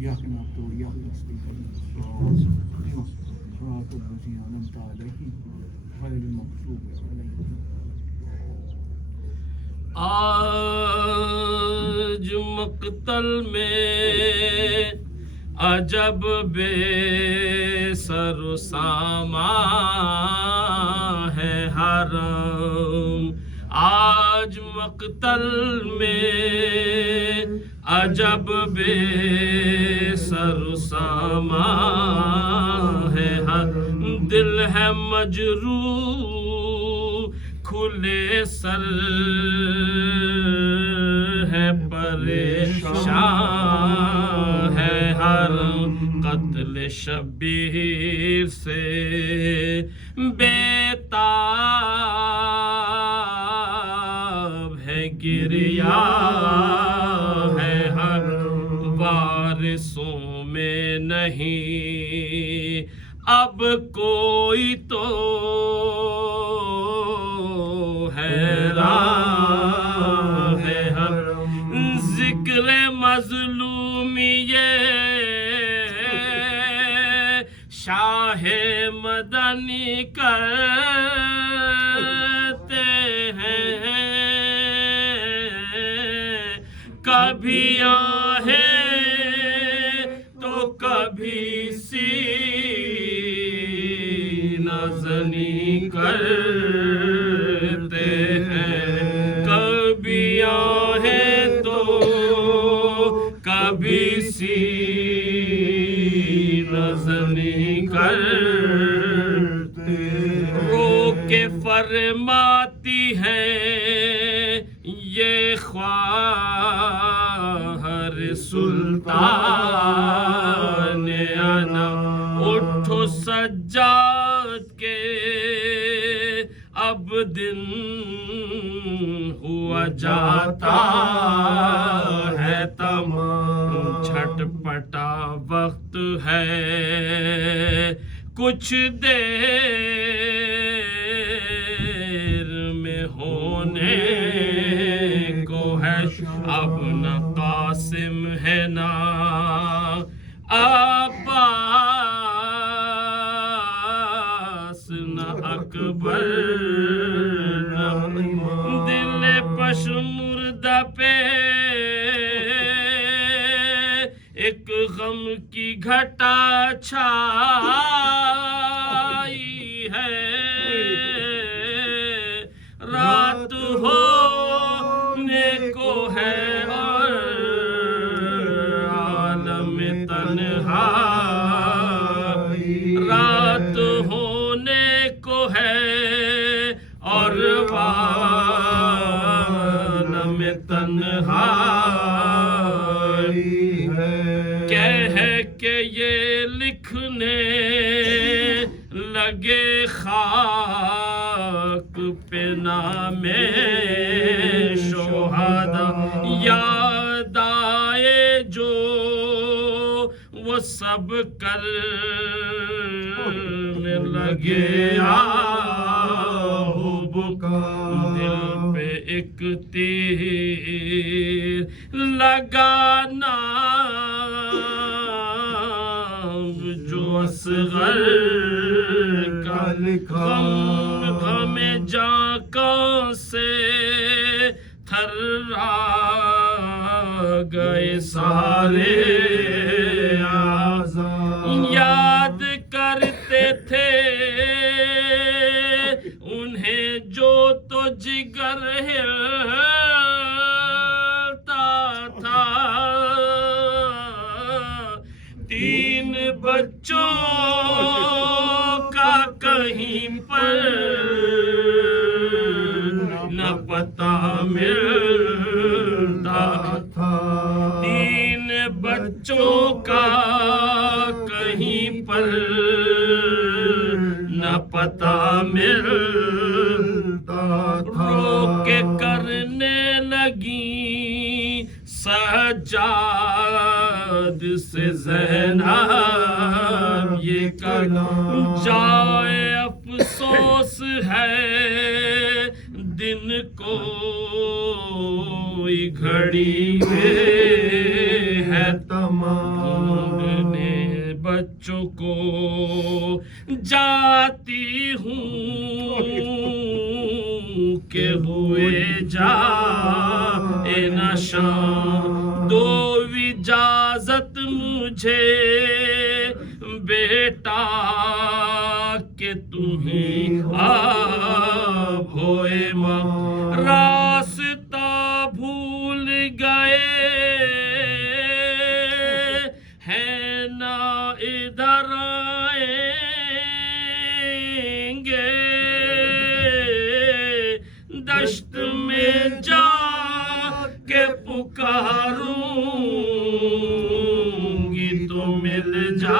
إياك نعبد وإياك نستعين صراط الذين أنعمت عليهم غير المغضوب عليهم. آج مقتل میں عجب بے سر و سامان ہے حرم. آج مقتل میں عجب بے سر و سامان ہے حرم. دل ہے مجروح کھلے سر ہے پریشان ہے حرم. قتل شبیر سے بیتاب ہے گریا ہے حرم. وارثوں میں نہیں اب کوئی تو حیران ہے حرم. ذکر مظلومیت شاہ مدنی کرتے ہیں. کبھی آہیں تو کبھی سینہ زنی کرتے ہیں. کبھی آہیں تو کبھی سینہ زنی کرتے. رو کے فرماتی ہے یہ خواہر سلطان انا. اٹھو سجاد کے اب دن ہوا جاتا ہے تمام. چھٹ پٹا وقت ہے کچھ دیر میں ہونے کو ہے. اب نہ قاسم ہے نہ عباس نہ اکبر نہ دل پشمردہ پہ ایک غم کی گھٹا چھائی ہے. رات ہونے کو ہے اور عالم تنہا. رات ہونے کو ہے اور عالم تنہا کہہ کے یہ لکھنے لگے خاک پہ نام شہداء. یاد آئے جو وہ سب کرنے لگے آہ بکا. دل پہ ایک تیر لگانا جو اصغر کا غم جاں کان سے تھرا گئے سارے اعضاء. یاد کرتے تھے انہیں جو تو جگر ہلتا تھا. 3 بچوں کا کہیں پر نہ پتہ ملتا تھا. 3 بچوں کا کہیں پر نہ پتہ ملتا تھا. رو کے کرنے لگی سجاد سے زینب یہ کلام. جائے افسوس ہے دن کوئی گھڑی میں ہے تمام. نشان دو اجازت مجھے بیٹا کہ تمہیں آپ ہوئے ماں راستہ بھول گئے ہیں نہ ادھر آئیں گے دشت میں جا کے پکاروں گی تو مل جائیں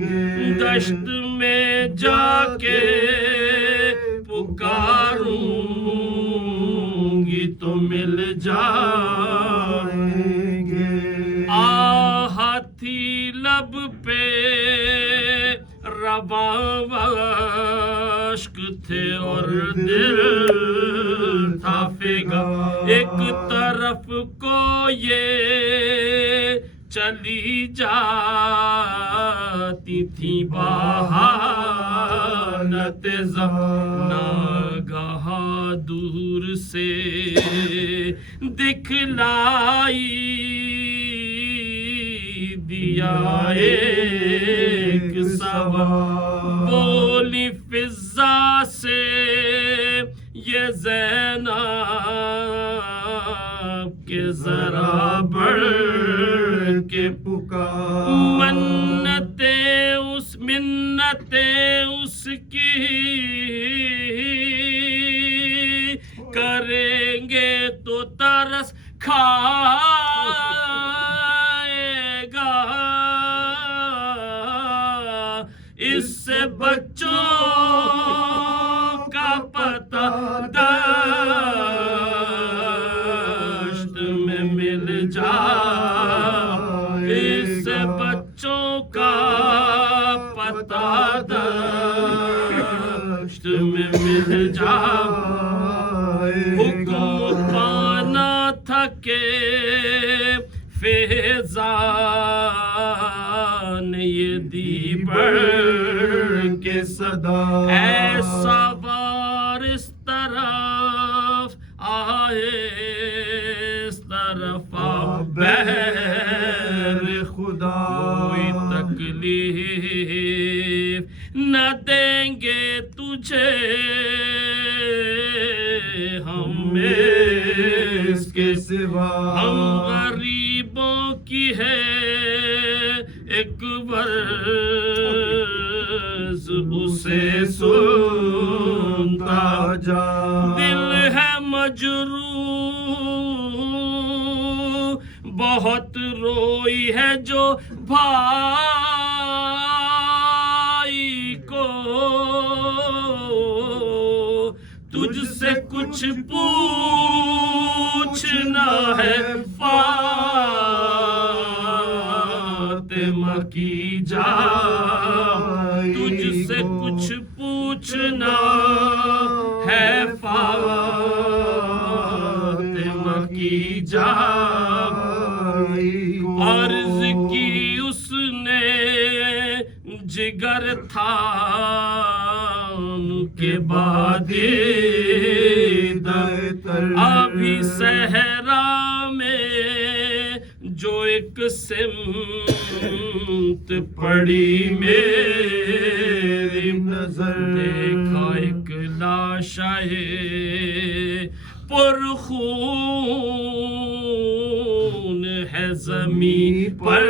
گے دشت میں جا کے پکاروں گی تو مل جائیں گے آہتی لب پہ رواں اشک تھے اور دل تھا فگا ایک طرف کو یہ چلی جاتی تھی بہانت ناگہاں دور سے دکھلائی دیا ایک سوال بولی فضا سے یہ زینب کہ ذرا بڑھ کے پکار منتیں اس کی کریں گے تو ترس کھائے گا اس سے بچوں کا پتہ دشت میں مل جائے اس سے بچوں کا پتہ دشت میں مل جائے حکم پانا تھا کہ فیضان یہ دی بڑھ کے صدا ایسا وار اس طرف آئے اس طرف بہر خدا کوئی تکلیف نہ دیں گے تجھے ہم اس کے سوا ہم غریبوں کی ہے ایک ورز اسے سنتا جا دل ہے مجروح بہت روئی ہے جو بھائی کو تجھ سے کچھ پوچھنا ہے فاطمہ کی جان تجھ سے کچھ پوچھنا ہے فاطمہ کی جان عرض کی اس نے جگر تھا کے بعد ابھی صحرا میں جو ایک سمت پڑی میری نظر دیکھا ایک لاشائے پرخون ہے زمین پر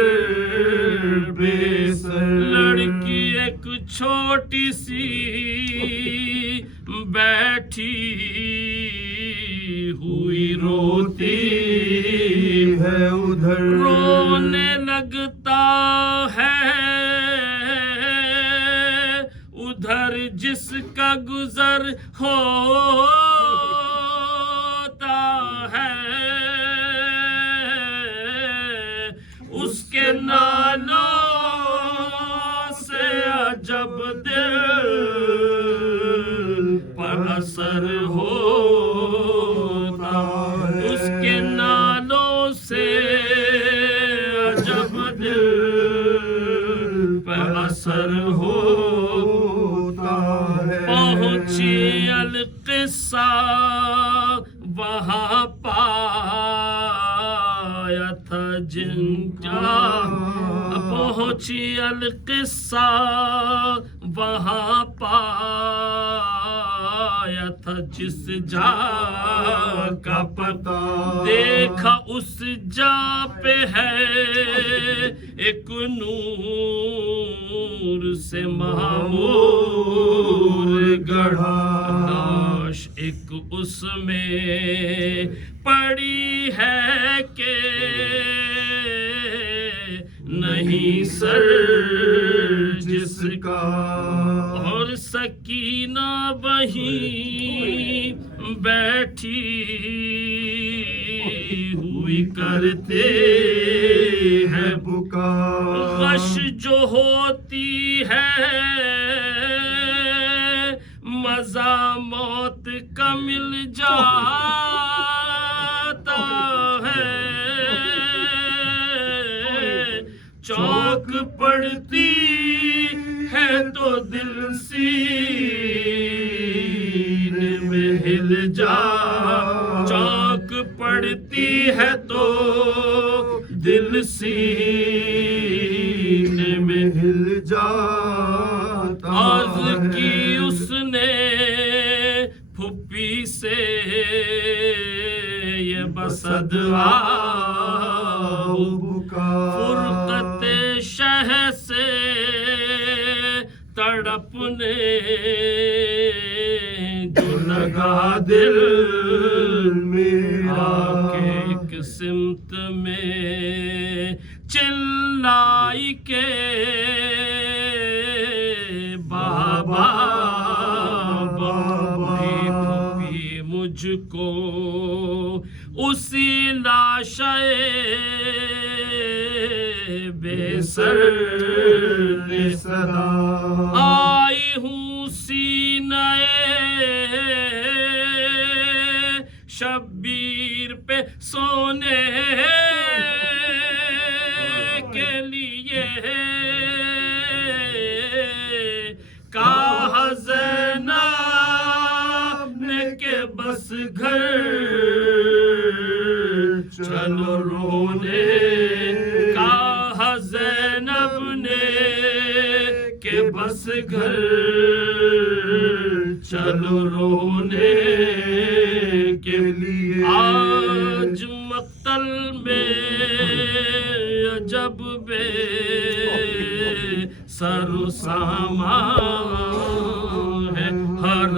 بے سر لڑکی ایک چھوٹی سی بیٹھی ہوئی روتی ہے ادھر رونے لگتا ہے ادھر جس کا گزر ہوتا ہے اس کے نالوں سے عجب دل پر اثر ہوتا اس کے نالوں سے عجب دل پر اثر ہوتا ہے پہنچی القصہ وہاں جنجا پہنچی القصہ وہاں پایا تھا جس جا کا پتہ دیکھا اس جا پہ ہے ایک نور سے معمور گڑھا لاش ایک اس میں پڑی ہے کہ نہیں سر جس کا اور سکینہ وہیں بیٹھی ہوئی کرتے ہیں بکا غش جو ہوتی ہے مزہ موت کا مل جاتا ہے چوک پڑتی ہے تو دل سینے میں ہل جا چوک پڑتی ہے تو دل سینے میں ہل جاتا آز کی اس نے پھپھی سے یہ بصدعا فرقت شہ سے تڑپنے جو لگا دل میرا کہ ایک سمت میں چلائی کے بابا پھپھی مجھ کو اسی لاشے بے سر نے صدا آئی ہوں سینہ شبیر پہ سونے کے لیے کہا زینب نے کہ بس گھر چلو رونے کہا زینب نے کہ بس گھر چلو رونے کے لیے آج مقتل میں عجب بے سر و سامان ہے ہر